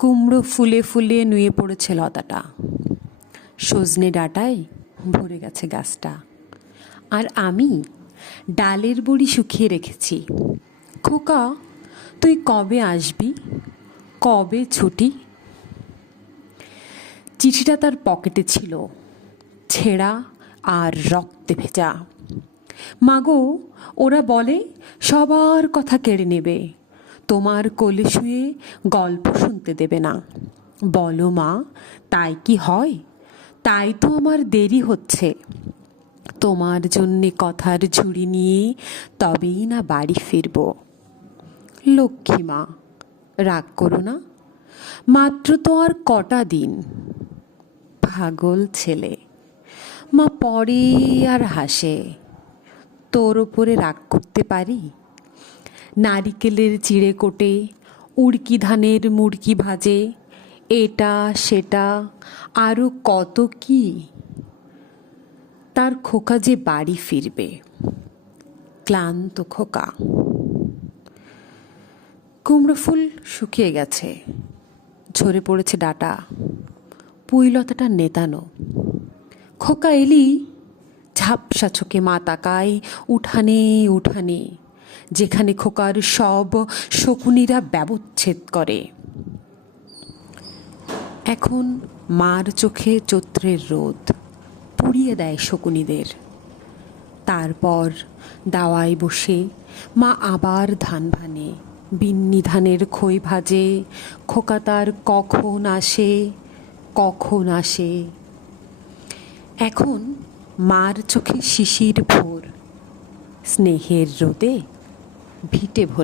কুমড়ো ফুলে ফুলে নুয়ে পড়েছে লতাটা, সজনে ডাঁটায় ভরে গেছে গাছটা। আর আমি ডালের বড়ি শুকিয়ে রেখেছি। খোকা, তুই কবে আসবি? কবে ছুটি? চিঠিটা তার পকেটে ছিল, ছেঁড়া আর রক্তে ভেজা। মাগো, ওরা বলে সবার কথা কেড়ে নেবে, তোমার কোলে শুয়ে গল্প শুনতে দেবে না। বলো মা, তাই কি হয়? তাই তো আমার দেরি হচ্ছে। তোমার জন্যে কথার ঝুড়ি নিয়ে তবেই না বাড়ি ফিরব। লক্ষ্মী মা, রাগ করো না, মাত্র তো আর কটা দিন। পাগল ছেলে, মা পড়ে আর হাসে। তোর ওপরে রাগ করতে পারি? নারিকেলের চিড়ে কোটে, উড়কি ধানের মুড়কি ভাজে, এটা সেটা আরও কত কি। তার খোকা যে বাড়ি ফিরবে, ক্লান্ত খোকা। কুমড়ো ফুল শুকিয়ে গেছে, ঝরে পড়েছে ডাঁটা, পুঁইলতাটা নেতানো। খোকা এলি? ঝাপসা চোখে মা তাকায় উঠানে উঠানে, যেখানে খোকার সব শকুনিরা ব্যবচ্ছেদ করে। এখন মার চোখে চৈত্রের রোদ পুড়িয়ে দেয় শকুনিদের। তারপর দাওয়ায় বসে মা আবার ধান ভানে, বিন্নি ধানের খই ভাজে। খোকা তার কখন আসে, কখন আসে। এখন মার চোখে শিশির ভোর, স্নেহের রোদে ভিটে ভরে।